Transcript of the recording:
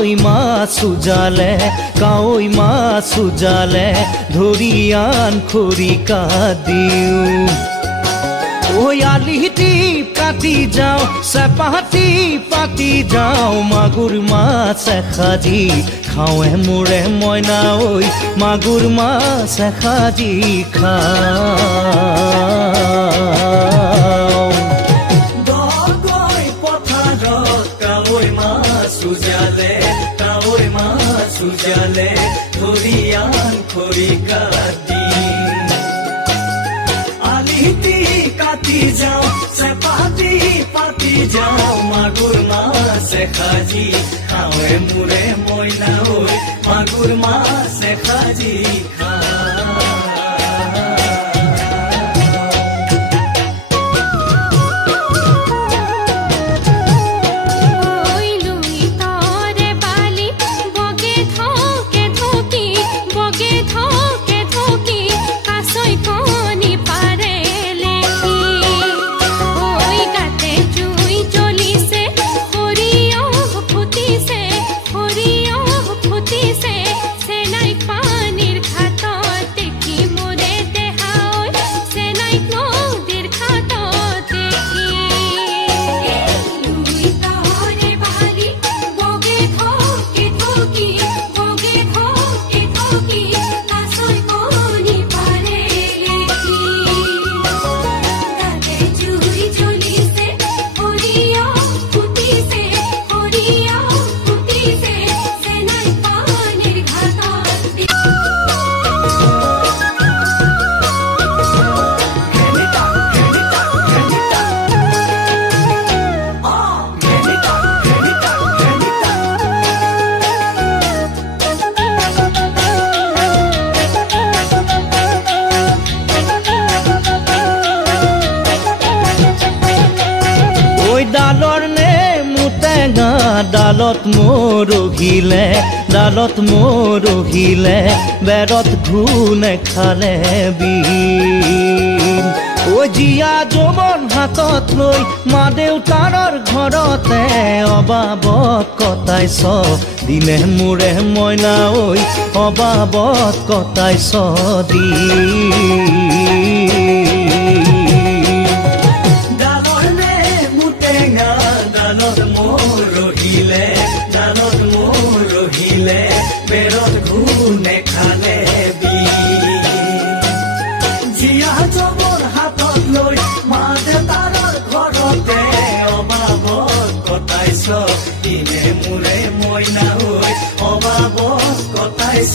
কাৱৈ মাছ উজালে কাৱৈ মাছ উজালে ধৰি আন খৰিকা দিওঁ ঐ আলিটি কাটি যাওঁ চেপাটি পাতি যাওঁ মাগুৰ মাছ এসাজি খাওঁহে মোৰে মইনা ঐ মাগুৰ মাছ এসাজি খাওঁ দগৈ পথাৰত কাৱৈ মাছ উজালে ধৰি আন খৰিকা দিম আলিটি কাটি যাওঁ চেপাটি পাতি যাওঁ মাগুৰ মাছ এসাজি খাওঁহে মোৰে মইনা ঐ মাগুৰ মাছ এসাজি ডালত মৰহিলে বেৰত ঘূনে খালে বিন ঐ জীয়া যৌৱন হাতত লৈ মা দেউতাৰৰ ঘৰতে অবাবত কটাইছ দিনে মোৰে মইনা ঐ অবাবত কটাইছ বেৰত ঘূনে খালে জীয়া যৌৱন হাতত লৈ মা দেউতাৰৰ ঘৰতে অবাবত কটাইছ দিনে মোৰে মইনা ঐ অবাবত কটাইছ